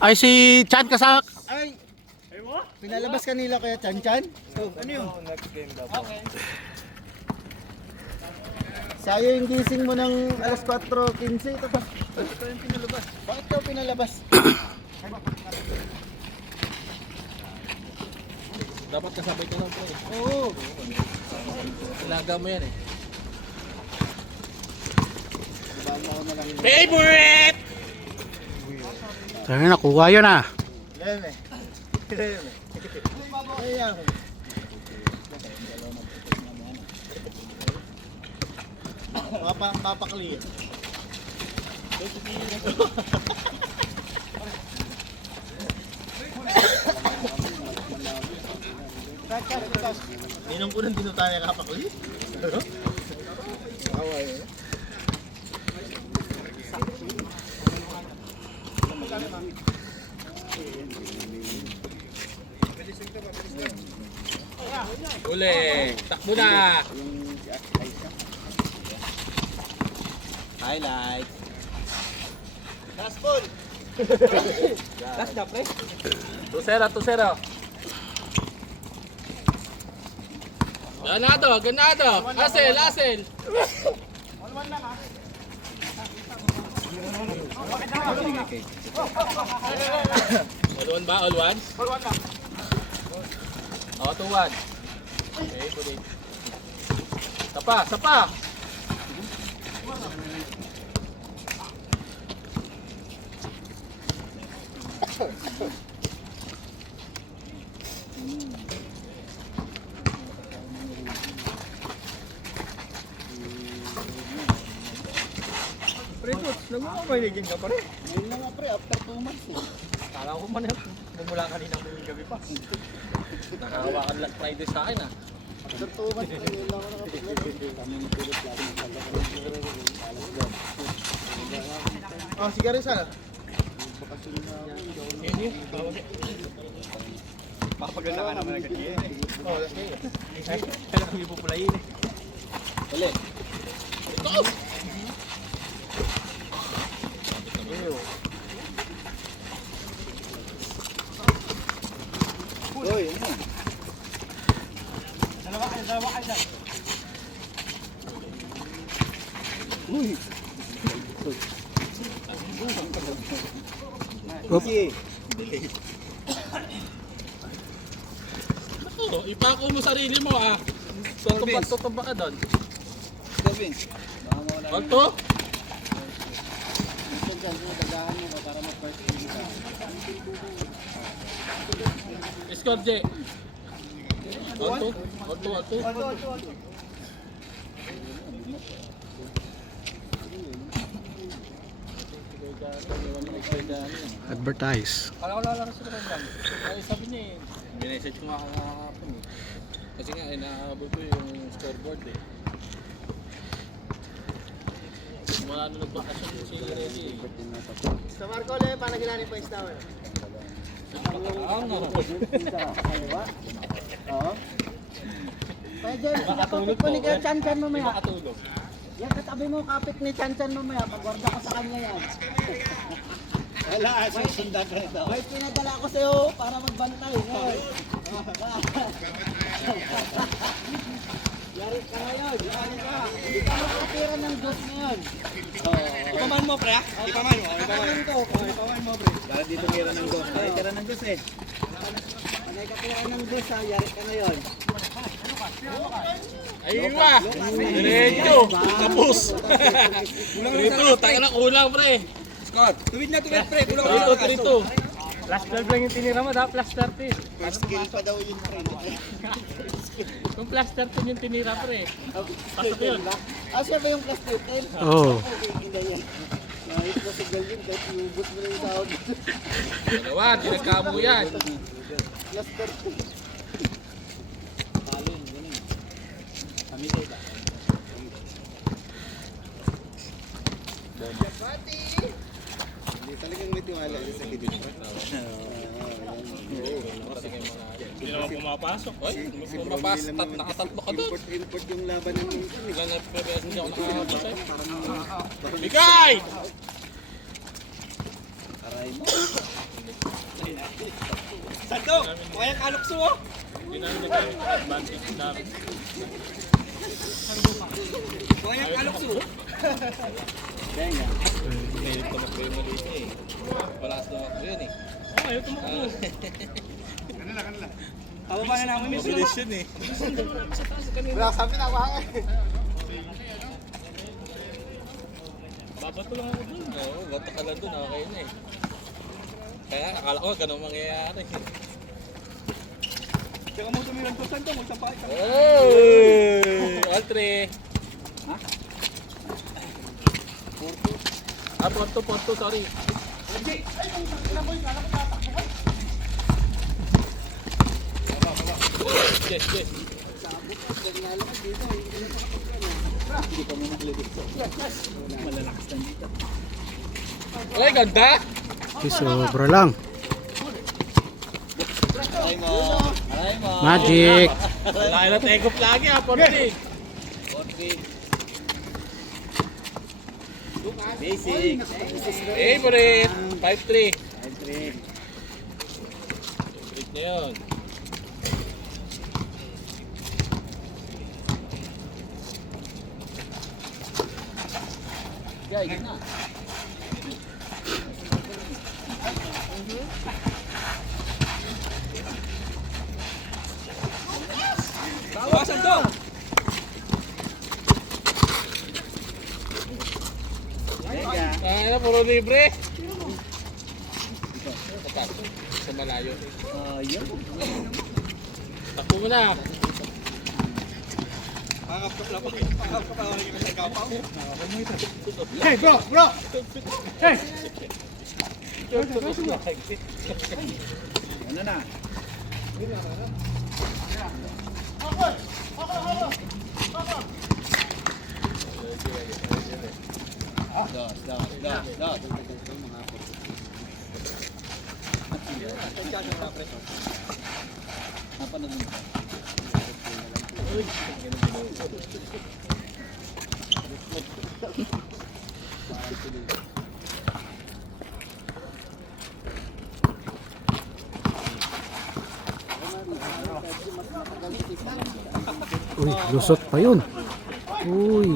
Ay si Chan Kasak. Ay! Pinalabas kanila kaya Chan-Chan? So, ano yun? Okay. Sayo yung gising mo ng alas 4:15. Tapos, ito yung pinalabas. Bakit ka pinalabas? Dapat kasabay ka lang po eh. Oo. Alaga mo yan eh. Favorite! Sana nakuha yun ah. Yan eh. Yan eh. Ayan. Papakli. Ninong ko nang dinutaya kapakli. Away. Uli! Takbo na! Highlight. Last ball. Last na pre. 2-0. Ganado! Asel! All one ba? All one? All one lang. Oh, 2-1. Okay, kulit. Sapa! Pre, nagmamamayligin ka pa rin. Ngayon na nga pre, after 2 months eh. Kala ko man bumula kanina ng gabi pa. Nakahawakan Black Friday sa akin ah. After 2 months, ngayon lang ako nakapaglaro. Kami nagpulot lagi ng pala. Oh, sigari sana. Papaganda ka naman agad yun eh. Oh, last game. Kailan kami pupulayin eh. Uli. Ito! Uy, ano? Dalawa kayo. Uy. Oop. Ipako mo sarili mo ah. Tutumba ka doon. Gavin. Wag to? Score J. Wag to. Advertise. Kala ko lalaro sila ng bang. Ay sabi niya eh. Minessage ko nga ako kahapon eh. Kasi nga inaabot ko yung scoreboard eh. Wala na nagbakasyon si Reggie eh. Sa Marco le, paano ginani pa isda mo? Ang nga. Oo. Pwede, Makatulog ko ni po. Chan-Chan Di mamaya. makatulog. Yan, katabi mo kapit ni Chan-Chan mamaya. Pagwarda ko sa kanya yan. Wala, susundan ka ito. May pinadala ko sa'yo para magbantay. Yari ka ngayon. Yari ka. Hindi ka makatira ng Diyos ngayon. Ipaman mo pre ah? Ipaman mo. Ipaman ko. Ipaman mo pre. Para dito tira ng Diyos. Ay, tira ng Diyos eh. Panay katira ng Diyos ha. Yari ka ngayon. Ayun ba? Diretso. Tapos. Trito. Taka na kulang pre. Scott. Tuwid pre. Kulang. Trito. Plus 12 lang yung tinira mo, dapat plus 13. First skill pa daw yun, friend. Kung plus 13 yung tinira pre. Pasok yun. Siya ba yung plus 13? Oo. Hindi yan. Kahit mo sa galing, kahit iubos mo na yung sahod. Dalawa. Dinagkamo yan. Plus 13. Hindi talagang may tiwala sa gilid. Hindi naman pumapasok. Oy, pumapasok. Nakatatlo ka doon. Import yung laban ng minsan. Ilan na PBS hindi ako nakakapasay. Bigay! Aray mo. Sando! Kaya kalukso oh! Hindi namin nag-advantage na. Kaya kalukso! May tumakbo yung mali eh. Malakas na ako yun eh. Ayaw tumakbo. Pababa na namin yung Mabilis yun eh. Wala sabi na ako. Babato lang ako dun. Oo, bata ka lang dun, okay na eh. Kaya akala ko ganun mangyayari. Tsaka mo tumirang to, Sando, magsampay ka. Hey! All three. Ha? Porto, sorry. Yes. Ay, ganda! Sobra lang. Aray mo! Magic. Laki na take-off lagi ha, Porti. Basic! Favorite! 5-3. Favorite na yun. Bawa, Sando! Ay na, puro libre. Sa malayo. Takbo mo na. Pangap ka pala pa. Pangap ka pala rin sa kapaw. Hey bro! Hey! Ano na? Uy, lusot pa yun. Uy.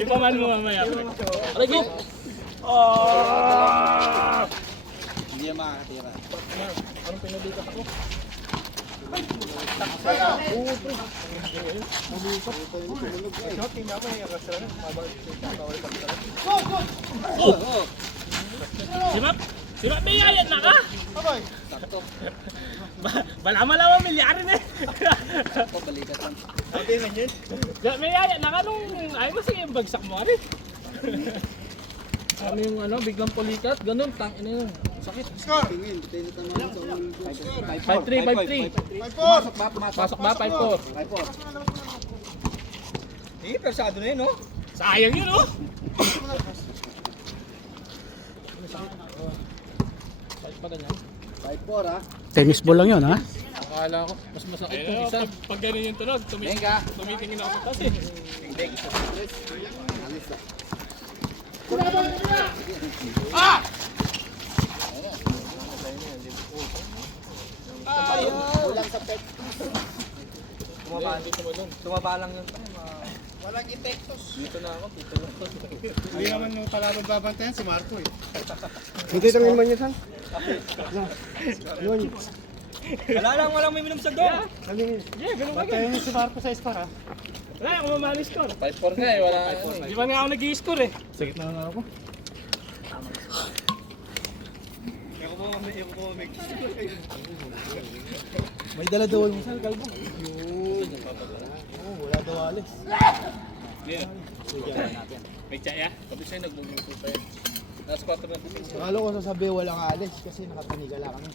Ipaman mo mamaya. Aray ko! Hindi yan makakatira. Anong pinalikat ako? Si Map may yayat na ka? Malama-lama milyarin eh. Pabalikat lang. May yayat na ka nung ay masaya yung bagsak mo rin. Ano yung ano, biglang pulikat, ganun, tangin na yun. Sakit. Tingin, tayo natanong sa 5-3. Pasok ba? 5-4. Eh, persado na yun, no? Sayang yun, oh! Sakit pa ganyan. 5-4 ha? Tennis ball lang yun, ha? Akala ko, mas masakit yung isa. Pag ganun yung tunog, tumitingin ako sa taas eh. Kulang sa pet. Tumaba lang yun. Walang epektos. Dito na ako, dito na ako. Hindi naman yung kalaban babantayan si Marco eh. Hindi lang naman yun, han? Walang may minum sa do. Yeah, ganun ka Tayo si Marco sa Espar ha? Wala, ako mamali score. 5-4 nga eh, wala. Di ba nga ako nag-i-score eh? Sakit na lang ako. May dala daw mo sa kalbo. Yun. Oo, wala daw alis. May tsaya? Sabi sa'yo, nagbumuto sa'yo. Last 4 na dito. Akala ko sasabi walang alis kasi nakatanigala kami.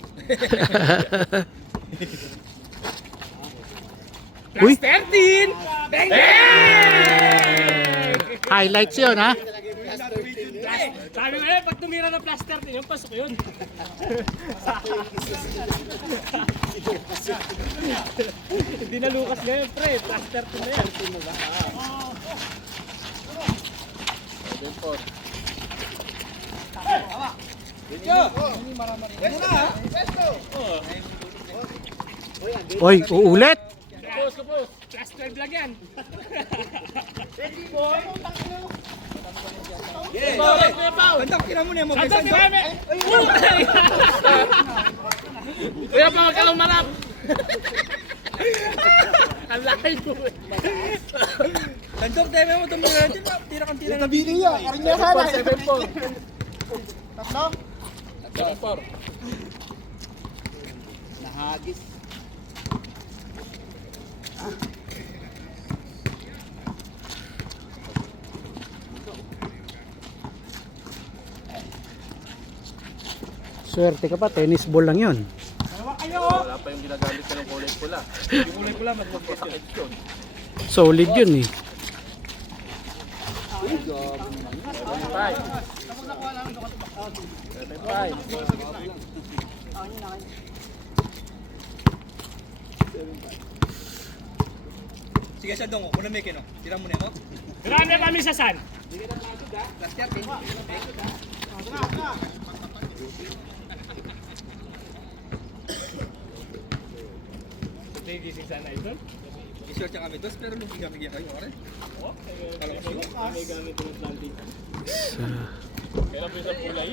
Uy, 13! Bang! highlights yun, ha? Last Sabi ko eh, pag tumira ng plaster din, yung pasok yun. Hindi na Lucas ngayon, pre. Plaster din na yan. Oy, uulit. Kapos. Class 12 lang yan. Bandang tira mo na yung Santa Tirame! Kuya pa, huwag ka lumarap! Ang layo eh. Bandang tira mo tumira natin. Tira kang tira. Nabili niya. Karin niya sana. 7-4. Nahagis. Swerte ka pa, tennis ball lang yun. Wala pa yung ginagamit ka ng kulay pula. Yung kulay pula, mas magpasakit yun. Solid yun eh. Sige siya dong, muna may kino. Tira mo na mo. Grande kami sa San. Last year, Hindi gising sana ito. i-short siya kami dos, pero nung bigyan kayo, ore. May gamit ng planting. Kailan po sa pulay?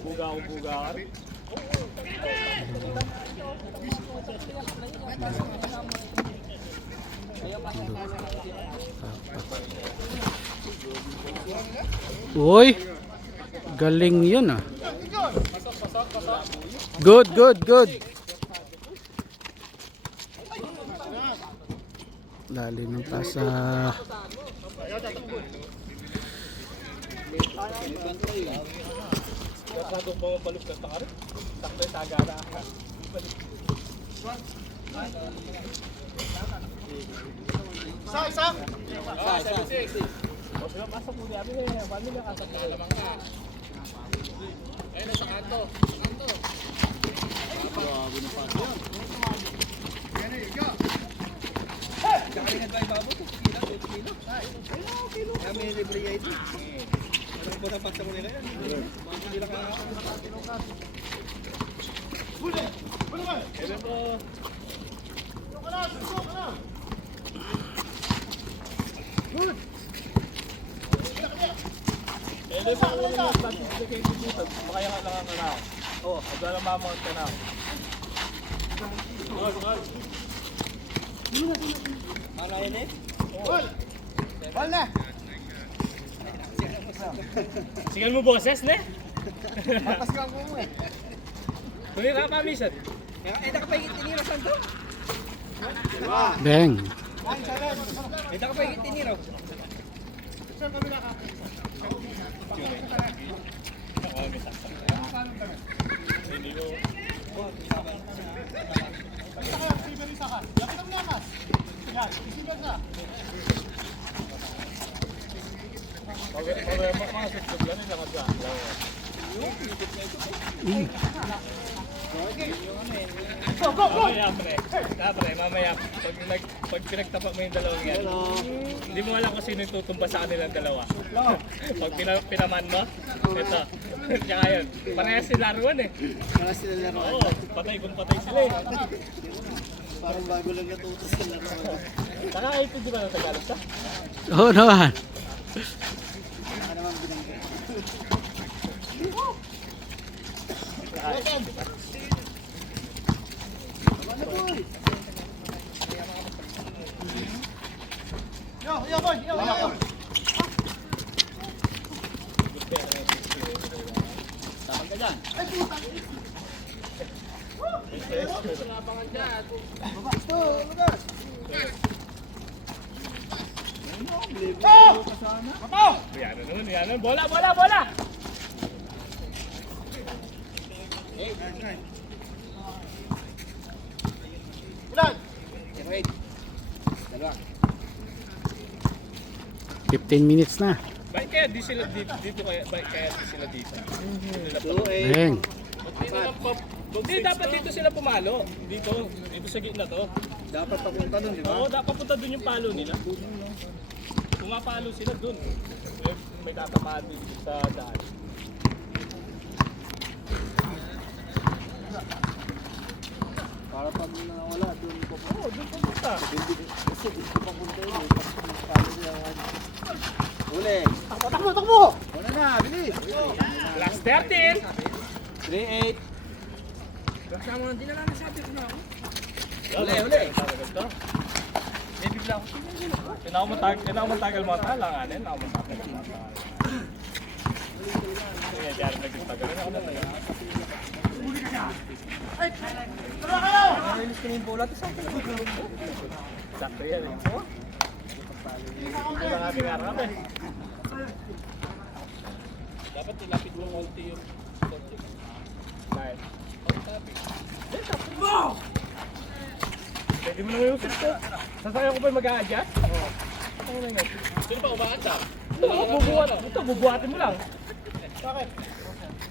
Buga. Uy, galing yun ah. Good. Lalim ng tasa. Kasagong mga balok na takar. Takbay tagara. Isa. Pasok mo niya. Paano niya kasap na lamang ka? Eh, nasa kanto. Kakalingan ba iba mo? 2 kilo. Kaya may libre ID. Parang po napasa mo nila yan. Hindi lang ka. Ebe po. Ebe po. Makaya ka lang ang anak. Oo, agad lang mamount ka na. Ano yun eh? Ball na. Sigan mo boses, ne? Patas ka mo eh. Tumira ka, Mission. Eh, nakapahigit tinira saan to? Bang. Eh, nakapahigit tinira. Mamaya, pag pinagtapa mo yung dalawang yan, hindi mo alam kung sino yung tutumba sa kanilang dalawa. Pag pinaman mo, ito, tsaka yun, parehas sila Arwan eh. Para sila laro. Oo, patay kung patay sila eh. Parang bago lang natuto sa laro. Naka-IP di ba na Tagalog ka? Oo naman. Ano naman binanggit. Yo, boy. Tapang ka dyan. Yan nun. Bola! Ulan. Wait. Dalawa. 15 minutes na. Baik kayo kaya di sila dito kaya di sila dito. 2-8. Beng. Hindi, dapat dito sila pumalo. Dito sa gitna to. Dapat papunta dun, di ba? Oo, dapat punta dun yung palo nila. Pumapalo sila dun. May tatamaan din sa daan. Para pag nawala, dun po. Oo, dun pupunta. Kasi gusto papunta yun eh. Pag uli. Takbo! Wala na, bilis! Last 13. 3-8. Uli. Eh, bigla ako. Tinawag mo tagal mga talanganin. Tinawag mo tagal mga talanganin. Kaya dyan naging tagal. Ako na tayo. Narilis ko na yung bola. Sakto yan eh. Ito ang ating harap eh. Dapat nilapit mo konti yung konti. Dahil. Pwede mo naman yung susto. Sasakyan ko ba yung mag-a-adjust? Oo. Ano na yun? Sino ba umaandar? Ito, bubuhatin mo lang. Bakit?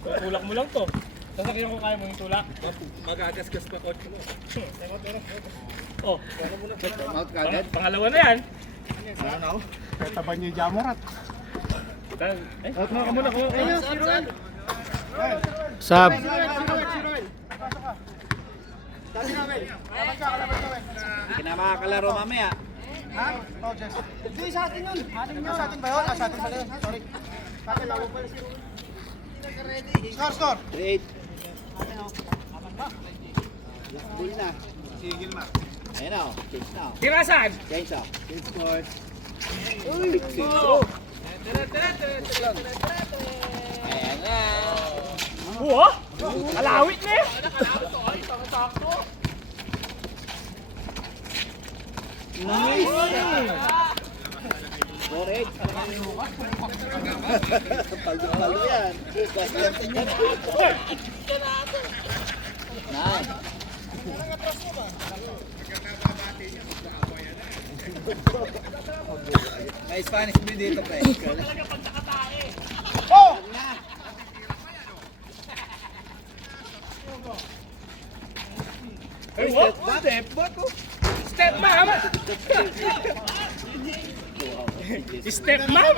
Tulak mo lang to. Sasakyan ko kaya mo yung tulak. Mag-a-adjust ka coach mo. Oh. Out ka agad? Pangalawa na yan. Ano? Taban niyo yung Jamorat. Out mo ka muna. Sab. Kinamakalaro mamaya. Ha? Oh, Jess. Hindi, sa atin yun. Sa atin ba yun? Sa atin pala yun. Sorry. Sa atin lang pala si Ruben. Score! 3-8. Bull na. Sigil ma. Ayan na, oh. Change na. oh. Tirasan! Change na. Change score. Uy! Ayan na. Buha? Alawit na eh! Nice! 4-8. Palo yan. Nice. May Spanish din dito, pre. Oh! Hey, what? Step mom! Step mom!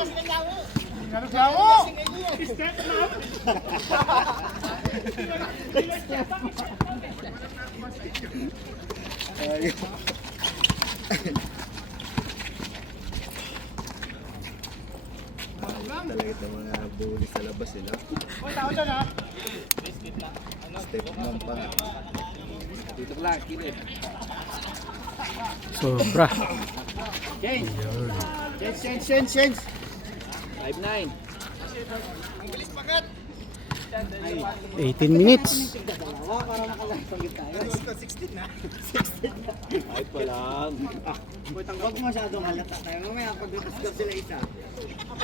Reklamo! Step mom! Talaga itong mga bully sa labas sila. Uy, tao dyan ha? Step mom pa nga. Dito lang, kilid. Sobra. Change! Change! 5-9. 18 minutes. Ay pa lang. Huwag masyadong halata tayo. Mamaya pag nakasgab sila isa.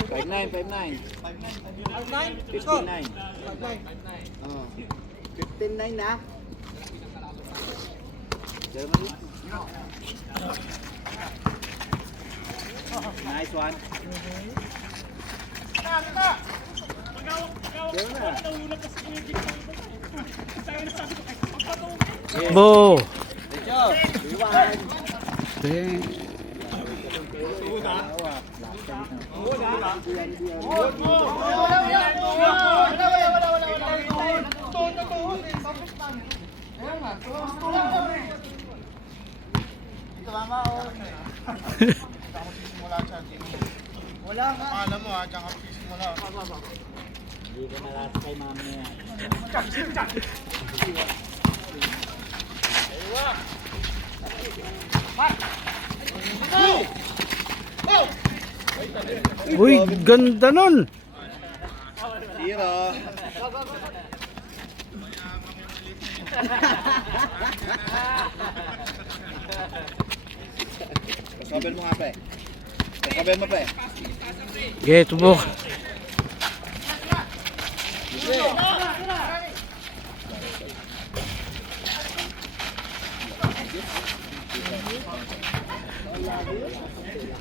5-9. 5-9? 59. Oh. 15-9 na. Germany. Nice one. Bo. Good job. Iwan. Beng. Dito mama o. Wala siya. Wala nga. Alam mo ha, dyan ka simula. Hindi ka nalat kay mami yan. Uy, ganda nun. 0. Pasabel mo nga pre. Pasabel mo pre. Get mo.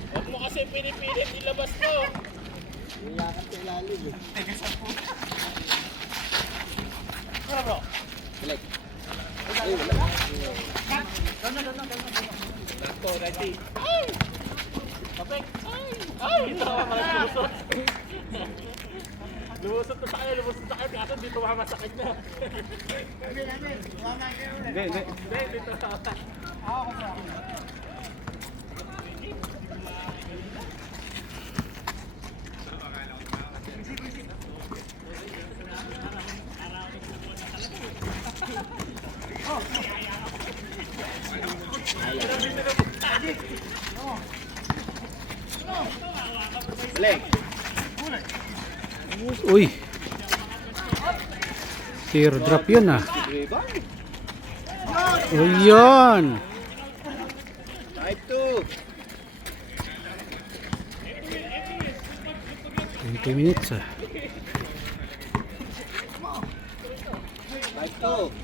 Huwag mo kasi pinipilit ilabas mo. Iyakan sa ilalim eh. Balik. Ay, wala. Sakto, ready. Kapek! Ay! Ito ka pala lumusot. Lumusot na sa kanya, lumusot sa kanya. Kaso dito mamasakit na. Hindi, hindi. Hindi, dito. Balik. Uy. Teardrop yun ah. Rebound. O yun. Type 2. 20 minutes ah. Type 2.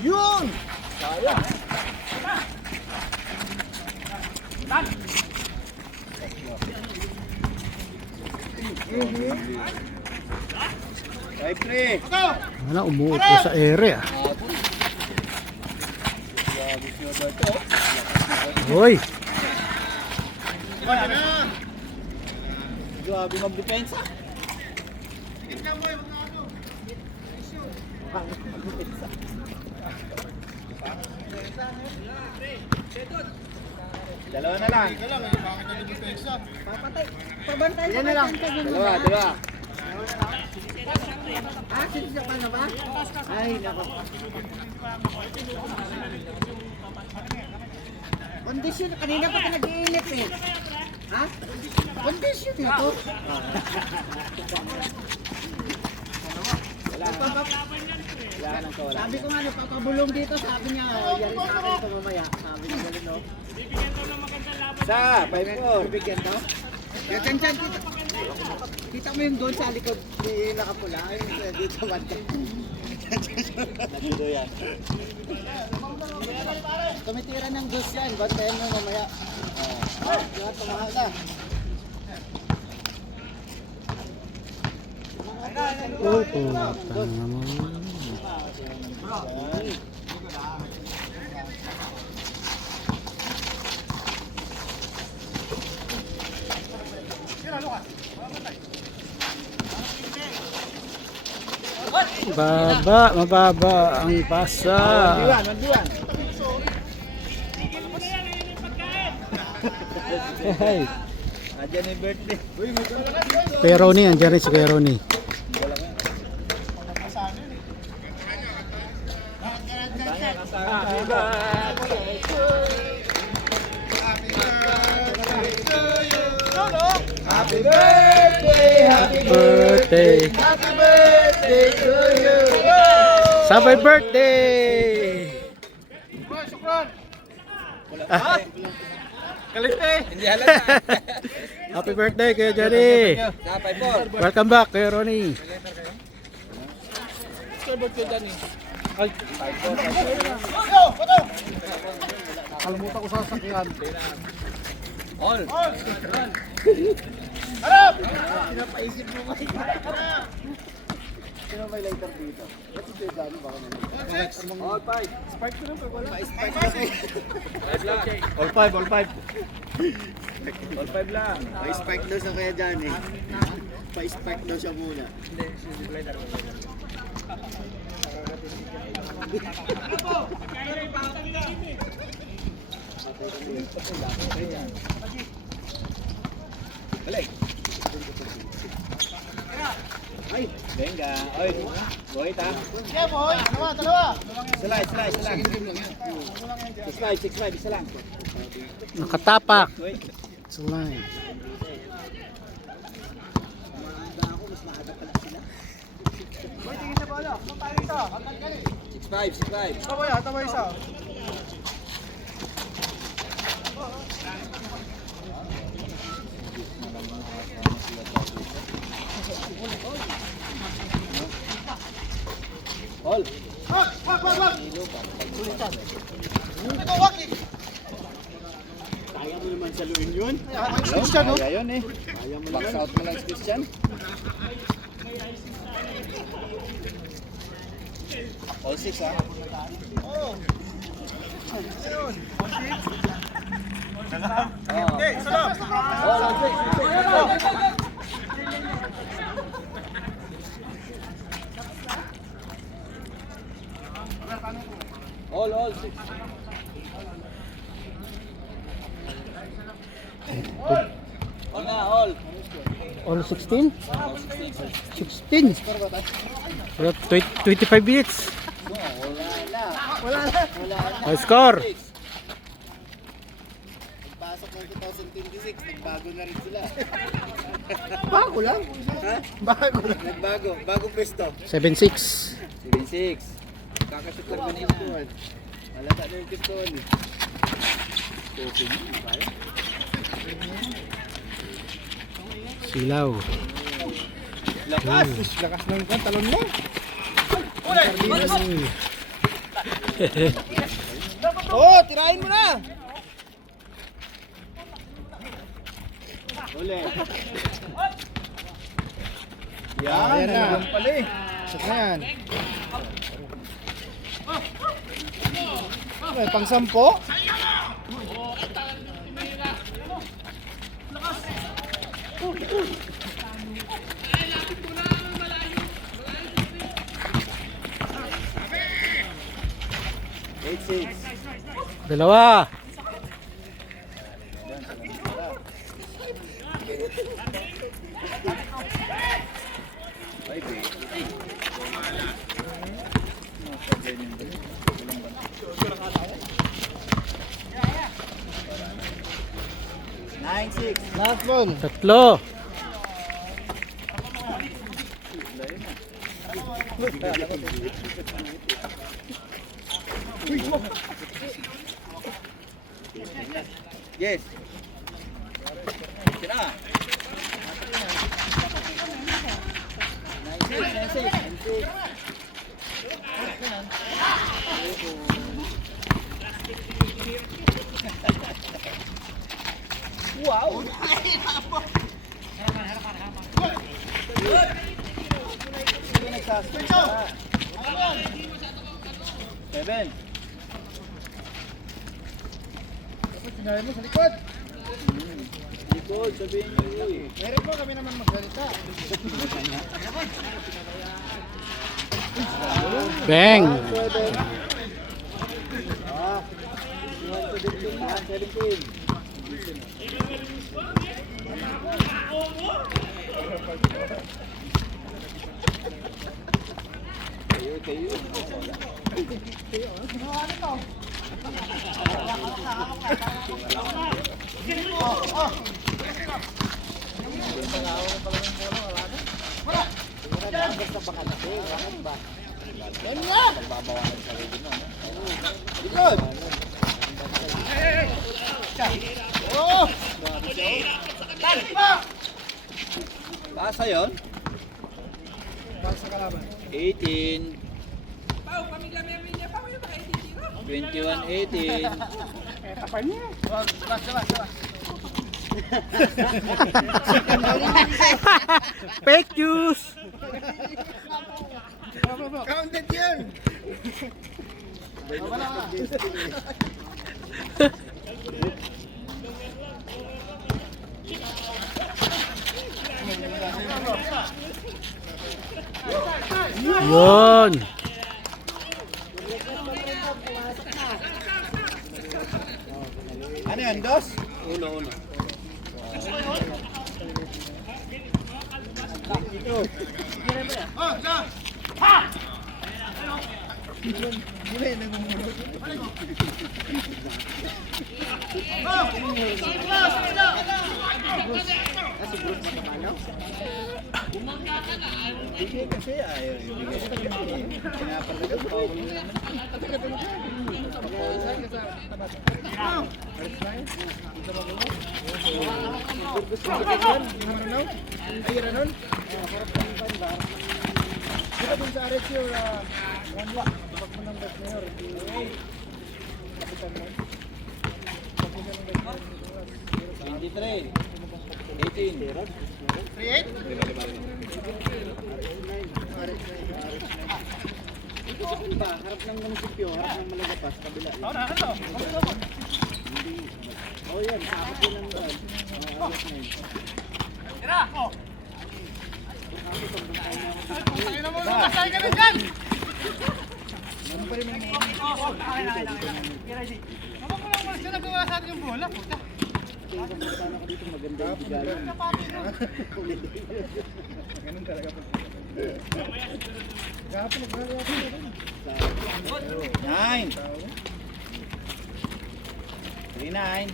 Yun! Sayang. Type 3. Wala, umuupo sa ere ah. Grabe siya ba ito? Uy. Grabe magdepensa. Dalawa na lang. Pabantay ka na lang. Dalawa, dalawa. Ah, sinisip ka na ba? Ay, nako. Kondisyon, kanina pa ka nag-iinit eh. Ha? Kondisyon na to. Wala ka nang kawala. Sabi ko nga, napapabulong dito, sabi niya, yari sa akin ito mamaya. Sabi niya gano'n, no? Isa, 5-4. Bigyan to? Yan, kita. Kita mo yung doon sa likod, di nakapula. Ayun, dito banda. Nagdudo yan. Tumitira ng dos yan, bantayan mo mamaya. Lahat pamahal na. Oh, putang naman. Baba, mababa ang pasa. Mandiwan. Hey. Adyan yung birthday. Uy, may Kuya Ronnie, andyan rin si Kuya Ronnie. Happy birthday, happy Birthday. happy birthday to you. Happy birthday! Kalite. Hindi halata. Happy birthday Kuya Johnny! Sa 5-4. Welcome back Kuya Ronnie! Kalimutan ko sa sakyan. All. Pinapaisip mo ba? Sino may lighter dito? Ito siya gano baka naman. All 5. Spark ko lang wala. Pa-spark na kayo. All 5, all 5. All 5 lang. Pa-spark daw sa kaya dyan eh. Pa-spark daw siya muna. Balik. Ay, venga. Oy, boy ta. Yeah boy, dalawa. Slide, isa lang. Nakatapak! Wait. Slide. Boy, tingin sa bola. Kung tayo ito, hanggang ka rin. 6-5. Ito boy, ito boy isa. All. Wag! Sulitan. Nagawak eh. Kaya mo naman saluin yun. Ang Christian, no? Kaya yun eh. Kaya mo box out mo lang si Christian. All 6 ha? Oo. Oo. Isa lang. All 6. All 6. All na, all. All 16? 16. Wala, 25 minutes. Wala na. High score. Pasok ng 2026, nagbago na rin sila. Bago lang. Ha? Bago lang. Nagbago, bagong pwesto. 7-6. 7-6. Kakasot lang ba yung piston? Malata na yung piston. Silaw. Lakas! Lakas ng talon mo. Oh, tirahin mo na! Uli. Yan na. Yan pala eh. Shot na yan. May pang 10. Dalawa. Last ball. Tatlo. Yes. Kena. 96. Wow. Seven. Sinabi mo sa likod. Likod, sabihin niyo eh. Meron po kami naman magsalita. Bang. Ah. 17. Kayo. Likod! Oh! Taas yun? Para sa kalaban. 18. 21-18. Fake news. Counted yun! Yun. Ano yan, dos? Uno. Oh, na! Hindi kasi ayaw. Pinapalaga ko. 23. 18. 3-8? Ba, harap ng munisipyo, harap ng Malagapas, kabila. Oo na, ano? Oh, yan, sakot din ang doon. Tira! Oh! Tayo na mo, masay ka na dyan! Naman ko lang siya nagawa sa atin yung bola. Puta. Sana ko dito maganda yung bigay. Ganun talaga po. 9. 39.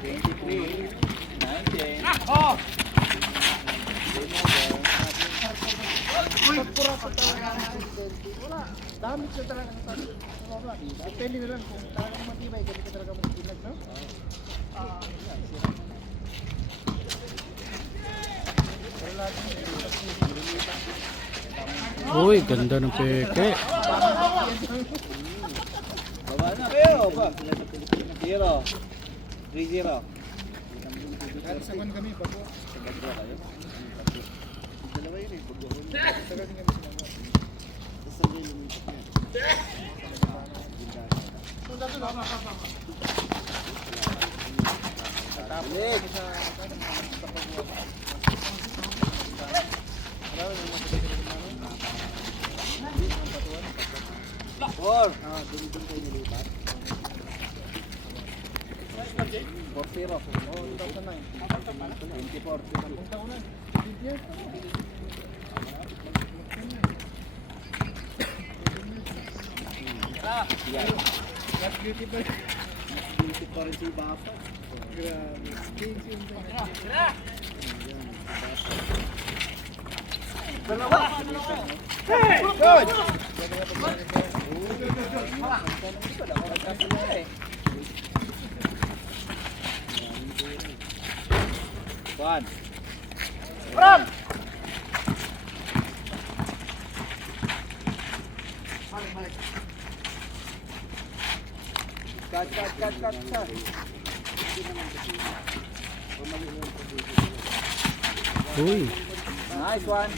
23. 19. Oh! Wala. Dami siya talaga ng tao. Depende na lang kung talagang matibay. Ganito talaga magpinag, no? Uy, ganda ng peke. Baba na kayo. 0. 3-0. Kahit sa kwan kami, bago. Dalawa yun eh. Tagal din kami sinawa. Balik. Four. Ah, dun kayo nilipat. 4-0. Oh, 2009. 24. Beauty pa rin si Bapa. One. Cut. Uy, Nice one.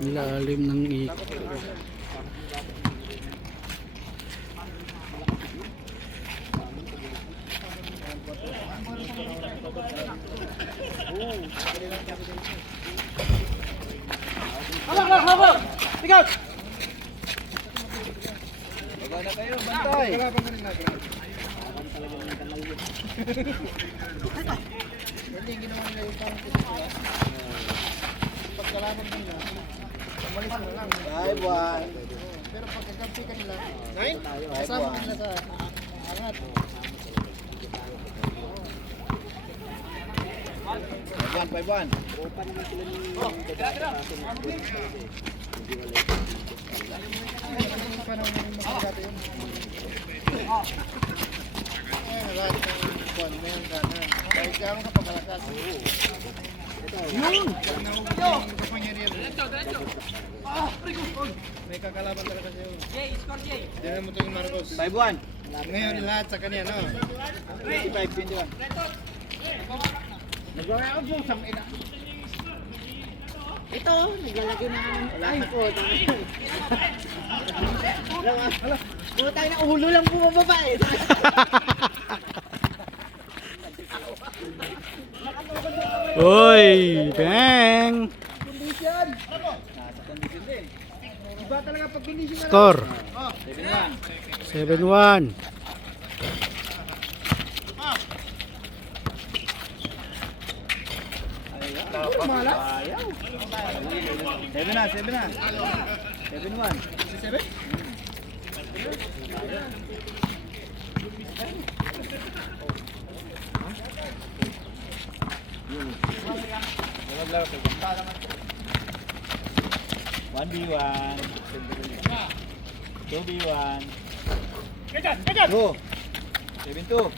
lalim ng Baba na kayo, bantay. Kalaban na rin natin. Hindi ginawa nila yung parang pinitula. Pagkalaban nila, umalis na lang. 5-1. Pero pagkakampi ka nila, 9? kasama ka nila sa angat. 5-1. Yung panahon yung masagati yun. Lahat ng buwan na yun sana. Kahit gano'n ka pagkalakas. Yun! Yung kapangyarihan. May kakalaban talaga siya yun. Diyan mo ito yung Marcos. 5-1. Ngayon lahat sa kanya, no? 25-21. Nagawa ako yung sa ina. Ito, naglalagay na ng iPhone. Puro tayo na ulo lang bumababa eh. Uy, bang! Nasa condition din. Iba talaga pag binisyo na. Score 7-1. 7-1. Ayaw. 7-1. 7-1. 7? One v 1. 2v1. Go. 7-2.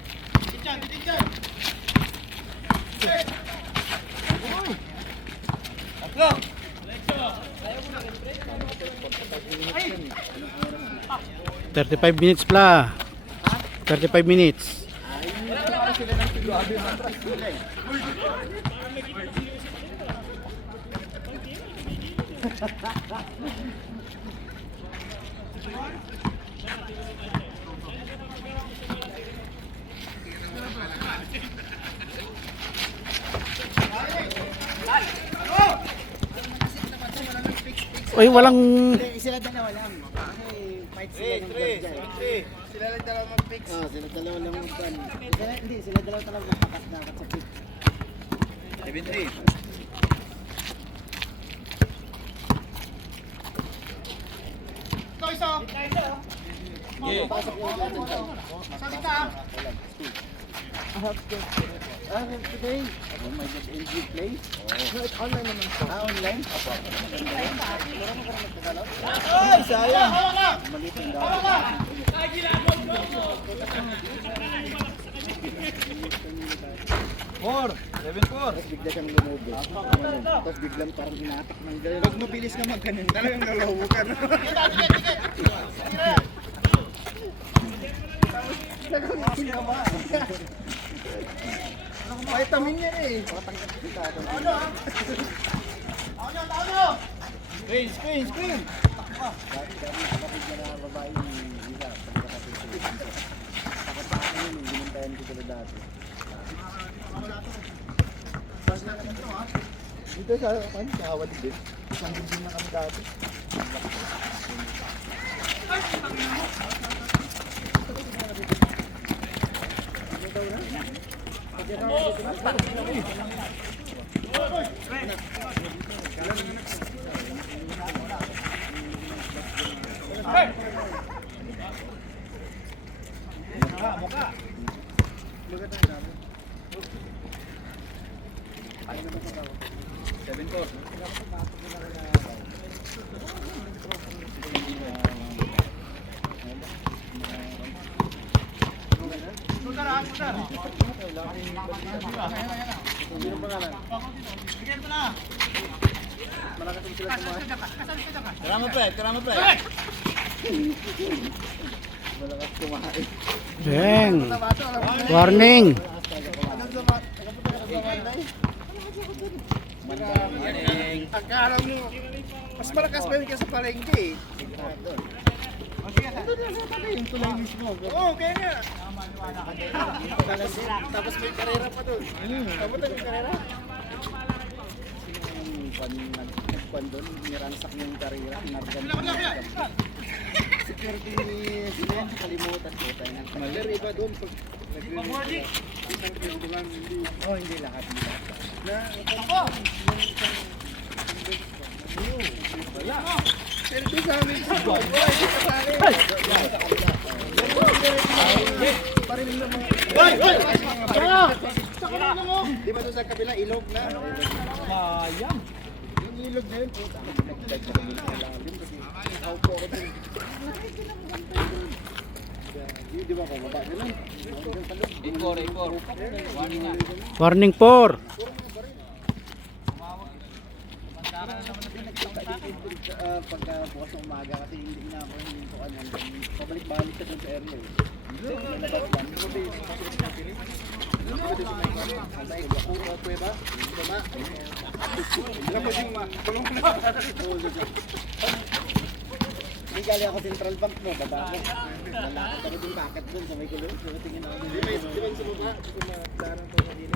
Tatlo. 35 minutes pla. 35 minutes. Uy, walang Sila dalawa lang. Kasi fight sila ng dyan. Sila lang dalawa mag-fix. Sila dalawa lang mag-ban. Hindi, sila dalawa talaga magpakat na sa pick. 7-3. Ito isa. Yeah. Sa kita. Today, oh my God, NG play? No, it's online naman po. Online? Ay, sayang. Maliit yung daw. Four. 7-4. Tapos bigla siyang lumubos. Tapos biglang parang inatak ng gano'n. Pag mabilis ka magkanin, talagang nalawo ka na. Vitamin yan eh. Screen. Dito sa Kawad din. Isang din na kami dati. Karama pre. bang. Warning. Akala mo, mas malakas pa yun kasi palengke eh. Yung tulay mismo. Oo, kaya nga. Tapos may karera pa doon. Tapos may karera. Nagkwan doon, niransak niya yung karera. Security sila yan, kalimutan ko tayo. Pero iba doon, pag nag-release isang festival, hindi. Oh, hindi lahat. Pero doon sa amin, sa Gold, wala hindi kasali. Parinig na mga... Di ba doon sa kabila, ilog na? Sayang. Yung ilog na yun, puta. Nagdag sa kabila ng lalim kasi ako ako din. Di ba pababa na lang? Warning 4. Pagka bukas ng umaga kasi hindi na ako hinintuan yan. Pabalik-balik ka dun sa area eh. Hindi gali ako Central Bank mo, baba ko. Lalakad ako dun, kakat dun sa may kulong. So tingin ako dun. Di ba yung sa baba? Kasi madarang po na din.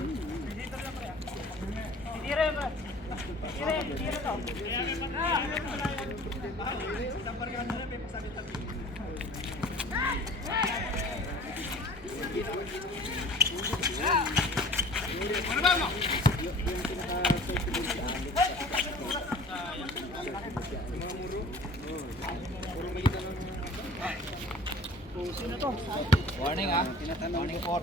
Warning ah. Warning 4.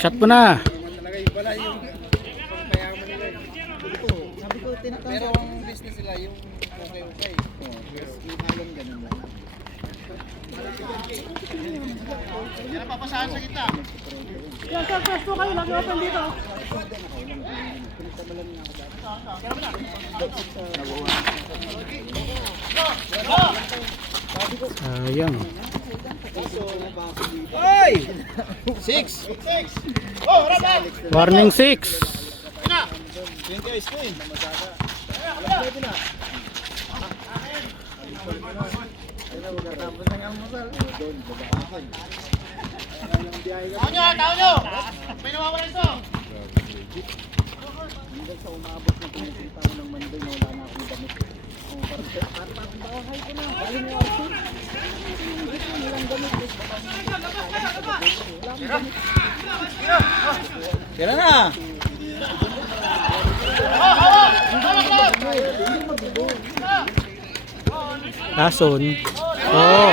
Shot mo na. Talaga yung pala yung pangmayaman nila. Sabi ko, tinatanong. Pero ang business nila yung okay. Yung halong ganun lang. Yan ang papasahan sa kita. Yan, sir, first po kayo. Lagi open dito. Sayang. Ay! 6! Oh, Rabat! Warning 6. Yan guys ko eh. Tao nyo! May nawawala ito! Hanggang sa umabot na pumupunta ako ng Mandoy na wala na akong damit. Oh, parang bahay ko na. Galing mo Arthur. Walang damit. Tira na! Lason. Oh.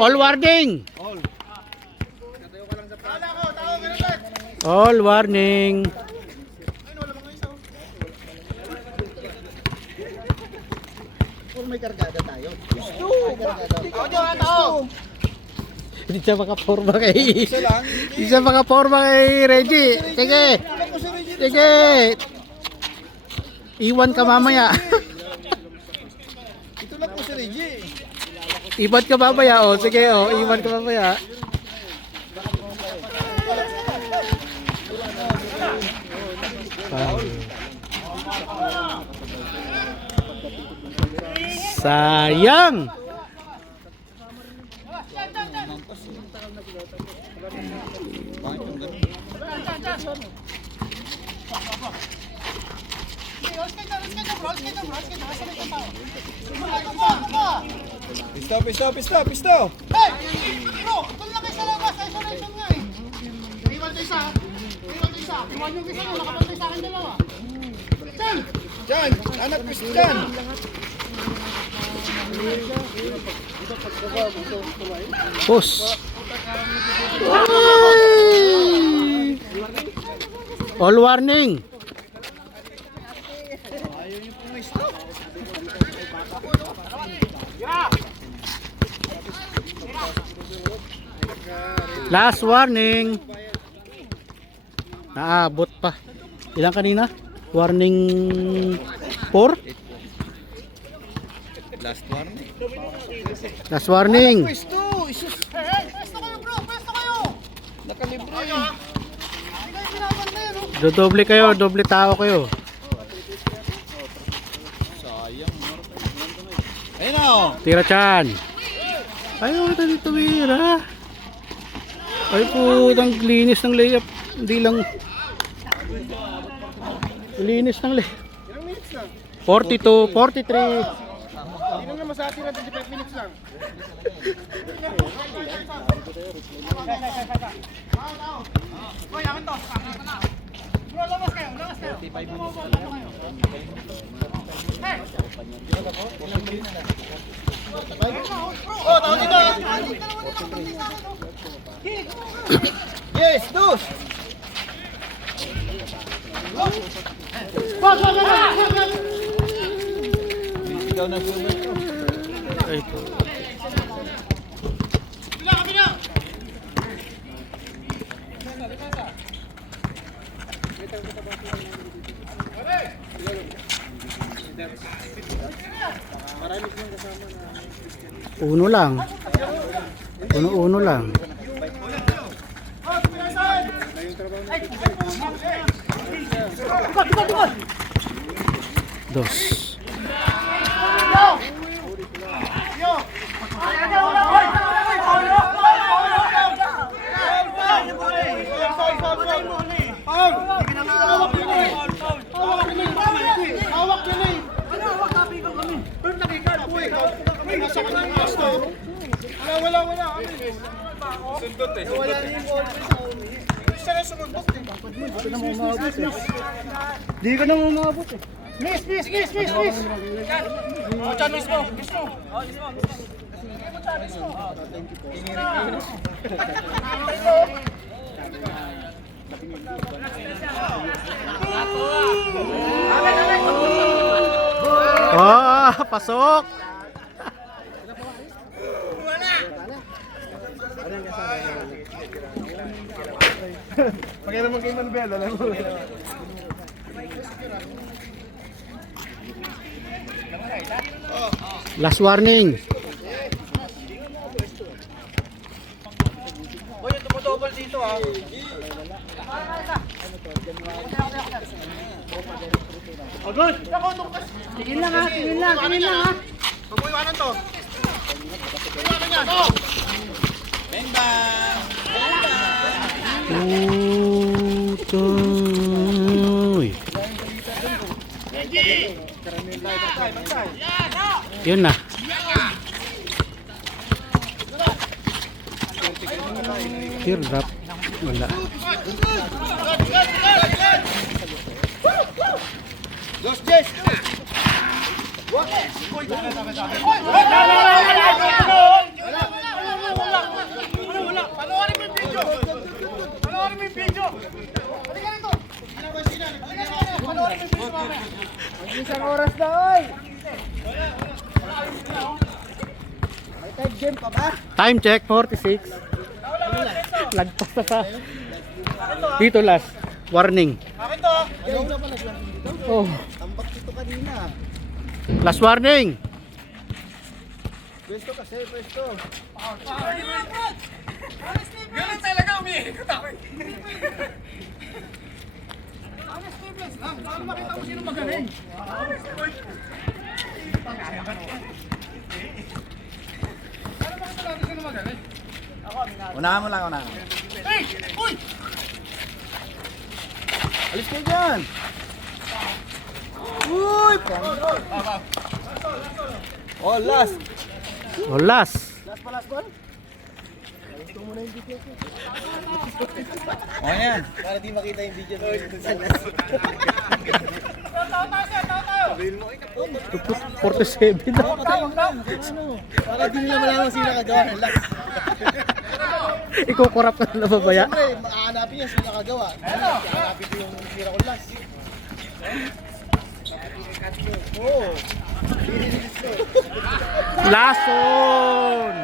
All warning. All warning. Kung may kargada tayo. Tao nyo, tao! Hindi siya makaporma kay... Isa lang. Hindi siya makaporma kay Reggie. Sige. Sige. Iwan ka mamaya. Ito lang po si Reggie. Iwan ka mamaya. Oh, sige. Oh, iwan ka mamaya. Sayang. Pisto! Hey! Bro, doon lang kayo sa labas. Isolation nga eh. Iwan tayo isa. Iwan yung isa. Nakapantay sa akin dalawa. Chan! Diyan! Anak pisto dyan! Push. All warning. Last warning. Naabot pa. Ilang kanina? Warning 4? Last one. Last warning. Pisto! Isus! Pwesto kayo bro! Pwesto kayo! Nakalibre. Hindi kayo pinapantay no? Dodoble kayo, doble tao kayo. Sayang. Ayun na oh! Tira Chan. Ayaw ito dito Mira. Ay putang linis ng layup. Hindi lang. Linis ng layup. 42, 43. Hindi naman sa atin na 25 minutes lang. Hoy, akin to. Bro, labas kayo. 45 minutes na lang. Hey! Oh, tao dito. Yes! Dos! Ikaw na po. Ay, Kabila! uno lang. Uno lang. Dos. Wala. Sundot eh. Wala na yung ball sa umi. Isa na sumundot eh. Di ka na umabot eh. Miss. Oh, Chan, miss mo. Oh! pasok. Pagkaya naman kay Manuel, alam mo. Last warning. Boy, yung tumutubol dito ah. Tingin lang ha, tingin lang ha. Pag-uwiwanan to. Pag-uwiwanan yan. Oh! Putoy. Yun na. Teardrop. Wala. Los Jess! Panoorin mo yung video! Panoorin mo yung video! Halika nito! Panoorin mo yung video mamaya! Isang oras na, oy! May time game pa ba? Time check 46. Lagpas na sa. Dito last. Warning. Akin to! Oh. Tambak dito kanina. Last warning. Pwesto kasi, pwesto. Ganun talaga umiikot ako. Para makita mo sino magaling. Para makita natin sino magaling. Unahan mo lang, unahan. Hey! Uy! Alis kayo dyan! Uy! Oh, last! Oh, last. Last pa, last ball? O yan, para di makita yung video. Tao tayo! 47 na. Para di nila malaman sino nakagawa ng last. Ikukurap ka na babaya. Siyempre, makahanapin yan sino nakagawa. Hanapin ko yung sira ko last. Oo. Lason!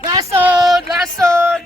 Lason! Lason!